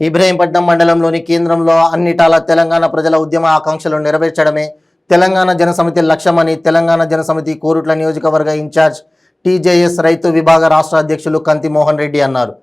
ఇబ్రహీంపట్నం మండలంలోని కేంద్రంలో అన్నిటాల తెలంగాణ ప్రజల ఉద్యమ ఆకాంక్షలు నెరవేర్చడమే తెలంగాణ జనసమితి లక్ష్యమని తెలంగాణ జనసమితి కోరుట్ల నియోజకవర్గ ఇన్ఛార్జ్ టీజేఎస్ రైతు విభాగ రాష్ట్ర అధ్యక్షులు కంతి మోహన్ రెడ్డి అన్నారు.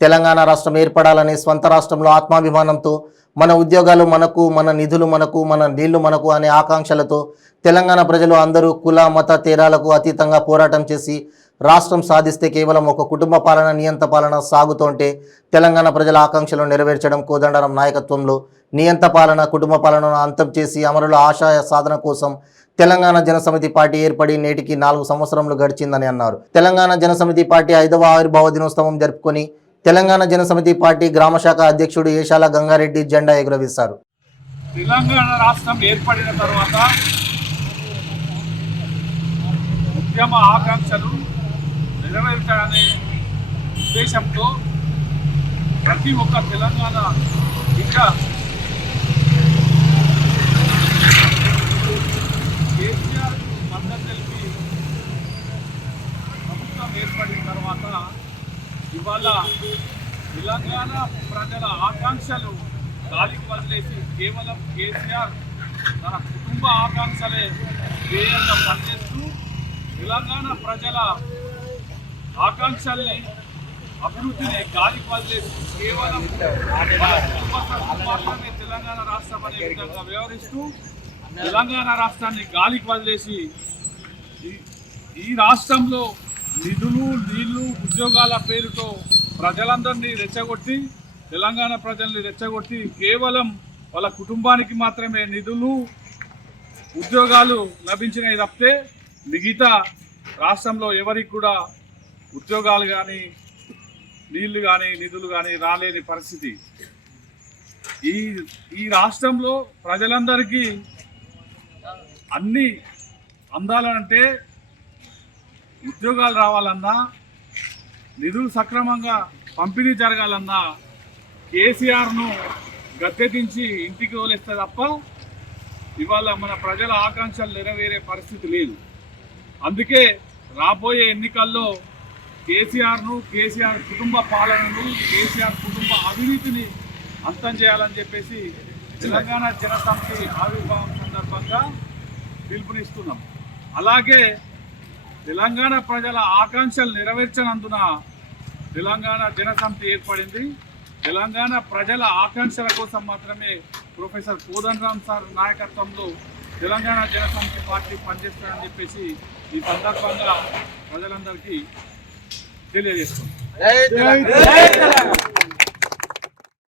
తెలంగాణ రాష్ట్రం ఏర్పడాలనే స్వంత రాష్ట్రంలో ఆత్మాభిమానంతో మన ఉద్యోగాలు మనకు, మన నిధులు మనకు, మన నీళ్లు మనకు అనే ఆకాంక్షలతో తెలంగాణ ప్రజలు అందరూ కుల మత తేడాలకు అతీతంగా పోరాటం చేసి రాష్ట్రం సాధిస్తే కేవలం ఒక కుటుంబ పాలన, నియంత పాలన సాగుతుంటే తెలంగాణ ప్రజల ఆకాంక్షలు నెరవేర్చడం కోదండరాం నాయకత్వంలో నియంత పాలన, కుటుంబ పాలనను అంతం చేసి అమరుల ఆశయ సాధన కోసం తెలంగాణ జనసమితి పార్టీ ఏర్పడి నేటికి 4 సంవత్సరములు గడిచిందని అన్నారు. తెలంగాణ జనసమితి పార్టీ 5వ ఆవిర్భావ దినోత్సవం జరుపుకొని తెలంగాణ జనసమితి పార్టీ గ్రామ శాఖ అధ్యక్షుడు ఏషాల గంగారెడ్డి జెండా ఎగురవేశారు. తెలంగాణ రాష్ట్రం ఏర్పడిన తర్వాత ఉద్యమ ఆకాంక్షలు నెరవేర్చాలనే ఉద్దేశంతో ప్రతి ఒక్క తెలంగాణ ఇంకా కేసీఆర్ మద్దతు తెలిపి ప్రభుత్వం ఏర్పడిన తర్వాత ఇవాళ తెలంగాణ ప్రజల ఆకాంక్షలు గాలికి వదిలేసి కేవలం కేసీఆర్ తన కుటుంబ ఆకాంక్షలే ధ్యేయంగా పనిచేస్తూ తెలంగాణ ప్రజల ఆకాంక్షల్ని, అభివృద్ధిని గాలికి వదిలేసి కేవలం మాత్రమే తెలంగాణ రాష్ట్రం అనే విధంగా వ్యవహరిస్తూ తెలంగాణ రాష్ట్రాన్ని గాలికి వదిలేసి ఈ రాష్ట్రంలో నిధులు, నీళ్లు, ఉద్యోగాల పేరుతో ప్రజలందరినీ రెచ్చగొట్టి, తెలంగాణ ప్రజల్ని రెచ్చగొట్టి కేవలం వాళ్ళ కుటుంబానికి మాత్రమే నిధులు, ఉద్యోగాలు లభించినవి తప్పితే మిగతా రాష్ట్రంలో ఎవరికి కూడా ఉద్యోగాలు కానీ, నీళ్లు కానీ, నిధులు కానీ రాలేని పరిస్థితి. ఈ రాష్ట్రంలో ప్రజలందరికీ అన్నీ అందాలంటే, ఉద్యోగాలు రావాలన్నా, నిధులు సక్రమంగా పంపిణీ జరగాలన్నా కేసీఆర్ను గద్దెదించి ఇంటికి వదిలేస్తే తప్ప ఇవాళ మన ప్రజల ఆకాంక్షలు నెరవేరే పరిస్థితి లేదు. అందుకే రాబోయే ఎన్నికల్లో కేసీఆర్ను, కేసీఆర్ కుటుంబ పాలనను, కేసీఆర్ కుటుంబ అవినీతిని అంతం చేయాలని చెప్పేసి తెలంగాణ జనసమితి ఆవిర్భావం సందర్భంగా పిలుపునిస్తున్నాం. అలాగే తెలంగాణ ప్రజల ఆకాంక్షలు నెరవేర్చనందున తెలంగాణ జనసమితి ఏర్పడింది. తెలంగాణ ప్రజల ఆకాంక్షల కోసం మాత్రమే ప్రొఫెసర్ కోదండరాం సార్ నాయకత్వంలో తెలంగాణ జనసమితి పార్టీ పనిచేస్తారని చెప్పేసి ఈ సందర్భంగా ప్రజలందరికీ తెలియజేస్తున్నాం.